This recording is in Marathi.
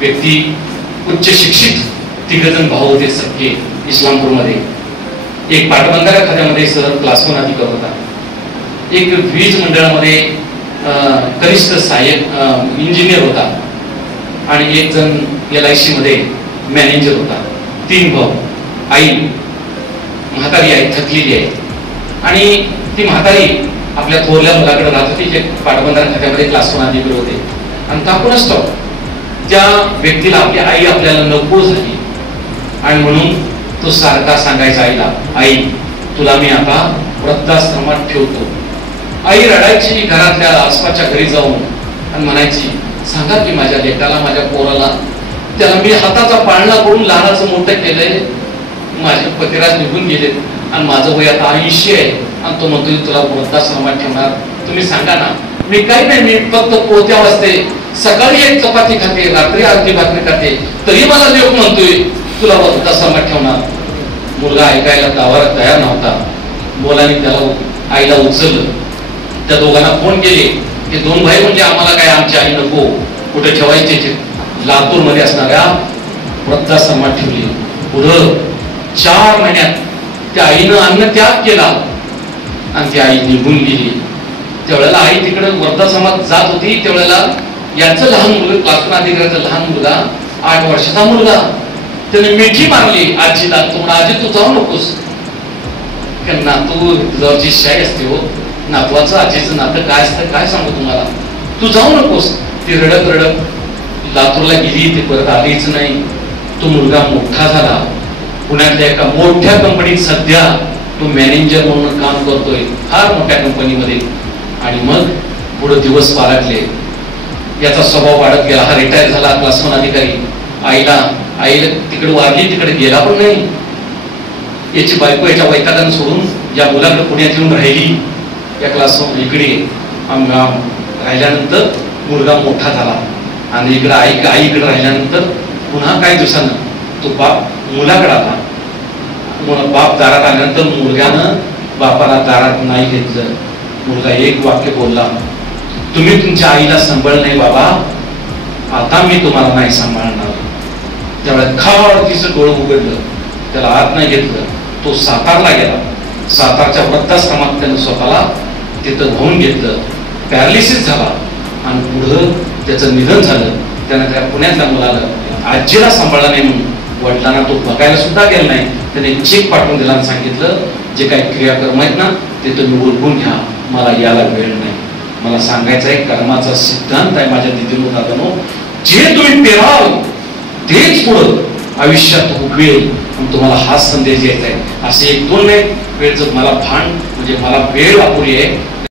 व्यक्ती उच्च शिक्षित तिघजण भाऊ होते सख्खे इस्लामपूरमध्ये. एक पाटबंधारा खात्यामध्ये सर क्लास 1 अधिकारी होता. एक वीज मंडळामध्ये कनिष्ठ सहाय्यक इंजिनियर होता आणि एक जण LIC मध्ये मॅनेजर होता. 3 भाऊ. आई म्हातारी आहे, थकलेली आहे आणि ती म्हातारी आपल्या थोरल्या मुलाकडे राहत होती जे पाटबंधारा खात्यामध्ये क्लास 1 अधिकारी होते. आणि काकूनच तो त्या व्यक्तीला आपली आई आपल्याला नको झाली आणि म्हणून तो सारखा सांगायचा आईला, आई तुला मी आता वृद्धाश्रमात ठेवतो. आई रडायची घरातल्या आसपासच्या घरी जाऊन आणि म्हणायची, सांगा की माझ्या लेकाला, माझ्या पोराला, त्याला मी हाताचा पाळणा करून लहानाचं मोठं केलंय, माझे पतिराज निघून गेलेत आणि माझं वय आता 80 आहे आणि तो म्हणतोय तुला वृद्धाश्रमात ठेवणार, तुम्ही सांगा ना. मी काही नाही, मी फक्त पोहत्या वाजते, सकाळी एक चपाती खाते, रात्री अर्धी भाकरी खाते, तरी मला लोक म्हणतोय तुला वृद्धाश्रमात ठेवणार. मुलगा ऐकायला तयार नव्हता. मुलाने त्याला आईला उचललं. त्या दोघांना फोन केले. ते 2 भाई म्हणजे आम्हाला काय आमची आई नको, कुठे ठेवायचे, लातूर मध्ये असणाऱ्या वृद्धाश्रमात ठेवली. पुढं 4 महिन्यात त्या आईनं अन्न त्याग केला आणि ती आई निघून गेली. त्यावेळेला आई तिकडे वृद्धाश्रमात जात होती. त्यावेळेला याचं लहान मुलगा, क्लास 1 अधिकाऱ्याचा लहान मुलगा, 8 वर्षाचा मुलगा, त्याने मिठी मारली आजीला. तो म्हणा, आजी तू जाऊ नकोस. नातू तुझ्यावरची शाई असते हो, नातवाचं आजीचं नातं काय असतं काय सांगू तुम्हाला, तू जाऊ नकोस. ती रडत रडत लातूरला गेली. ती परत आलीच नाही. तो मुलगा मोठा झाला. पुण्यातल्या एका मोठ्या कंपनीत सध्या तो मॅनेजर म्हणून काम करतोय, फार मोठ्या कंपनीमध्ये. आणि मग पुढे दिवस पालटले. याचा स्वभाव वाढत गेला. हा रिटायर झाला क्लास 1 अधिकारी. आईला तिकडे वारली, तिकडे गेला पण नाही. याची बायको याच्या वैतागानं सोडून या मुलाकडे पुण्यात येऊन राहिली. या क्लास 1 इकडे राहिल्यानंतर मुलगा मोठा झाला आणि इकडे आई इकडे राहिल्यानंतर पुन्हा काही दिवसानं तो बाप मुलाकडे आला. बाप दारात आल्यानंतर मुलग्यानं बापाला दारात नाही घेतलं. मुलगा एक वाक्य बोलला, तुम्ही तुमच्या आईला सांभाळ नाही बाबा, आता मी तुम्हाला नाही सांभाळणार. त्यावेळेस खाड तिचं डोळं उघडलं. त्याला आत नाही घेतलं. तो सातारला गेला. सातारच्या वृद्धाश्रमात त्यानं स्वतःला तिथं होऊन घेतलं. पॅरालिसिस झाला आणि पुढं त्याचं निधन झालं. त्यानं त्या पुण्यातल्या मुलाला आजीला सांभाळला नाही म्हणून वडिलांना तो बघायला सुद्धा गेला नाही. त्याने चेक पाठवून दिला आणि सांगितलं, जे काही क्रियाकर्म आहेत ना ते तुम्ही उरकून घ्या, मला याला वेळ नाही. मला सांगायचं आहे, कर्माचा सिद्धांत आहे माझ्या दिदीनो दादानो, जे तुम्ही पेराल तेच पुढं आयुष्यात उगवेल. तुम्हाला हाच संदेश द्यायचा आहे. असे 1-2 वेळचं मला भान म्हणजे मला वेळ अपुरी आहे.